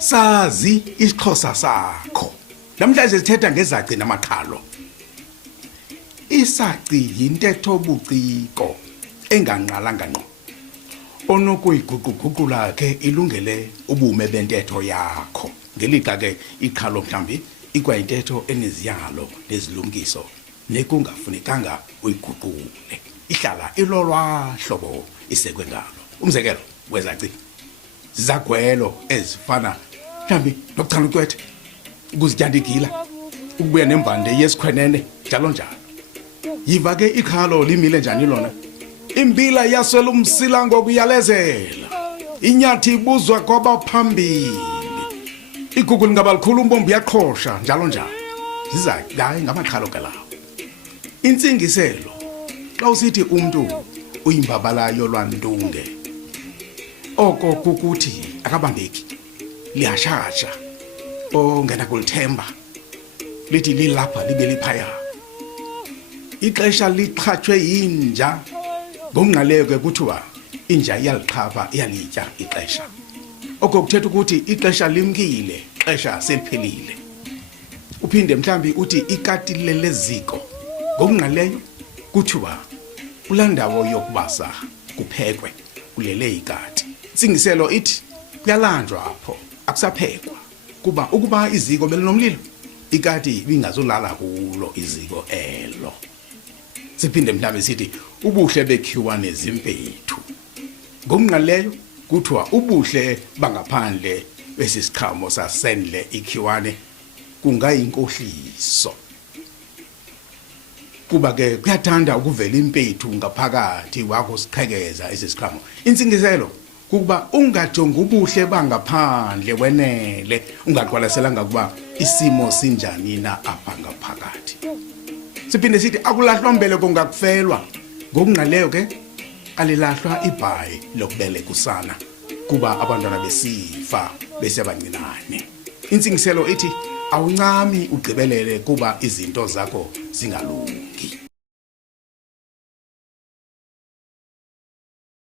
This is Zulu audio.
sazi isixhosa sakho. Namhlanje sithetha ngezaci namaqhalo. Isaci yintetho buciko enganqalanga ngqo. Onokuyiguquguqula ke ilungele ubume bentetho yakho. Ngelixa ke iqhalo mhlambi ikwayintetho eneziyalo nezilungiso nekungafunekanga uyiguqule. Ihlala ilolwa hlobo isekwe ngalo. Umzekelo wezaci zizagwelo ezifana mhlambi nokuchana ucwethe, ukuzityandikila, ukubuya nembande yesikhwenene njalo njalo. Yiva ke iqhalo limile njani lona? Impila yaswela umsila ngokuyalezela. Inyathi ibuzwa kwabaphambili. Igugu lingaba likhulu umbombo yaqhosha njalo njalo. Zizaci hayi ngamaqhalo ke lawo. Intsingiselo xa usithi umuntu uyimbabalayo lwantunge, oko kukuthi akabambeki, liyashasha, ongena kulithemba, lithi lilapha libe liphaya. Ixesha liqhathwe yinja, ngomnqaleyo ke kuthiwa inja iyaliqhapha iyalitya ixesha. Oko kuthetha ukuthi ixesha limkile, ixesha seliphelile. Uphinde mhlambi uthi ikati leleziko, ngomnqaleyo kuthiwa kulaa ndawo yokubasa kuphekwe kulele ikati. Intsingiselo ithi kuyalanjwa apho, akusaphekwa, kuba ukuba iziko belinomlilo, ikati ibingazulala kulo iziko elo. Siphinde mhlambe sithi ubuhle bekhiwa nezimpethu, ngomnqaleyo kuthiwa ubuhle bangaphandle besisiqhamo sasendle ikhiwane kungayinkohliso. Kuba ke kuyathanda ukuvela impethu ngaphakathi wakho siqhekeza esisiqhamo. Intsingiselo kuba ungajonga ubuhle bangaphandle wenele, ungaqwalaselanga kuba isimo sinjani na apha ngaphakathi. Siphinde sithi akulahlwa mbeleko ngakufelwa, ngokungqaleyo ke alilahlwa ibhayi lokubeleka usana kuba abantwana besifa besebancinane. Intsingiselo ithi awuncami ugqibelele kuba izinto zakho zingalungi.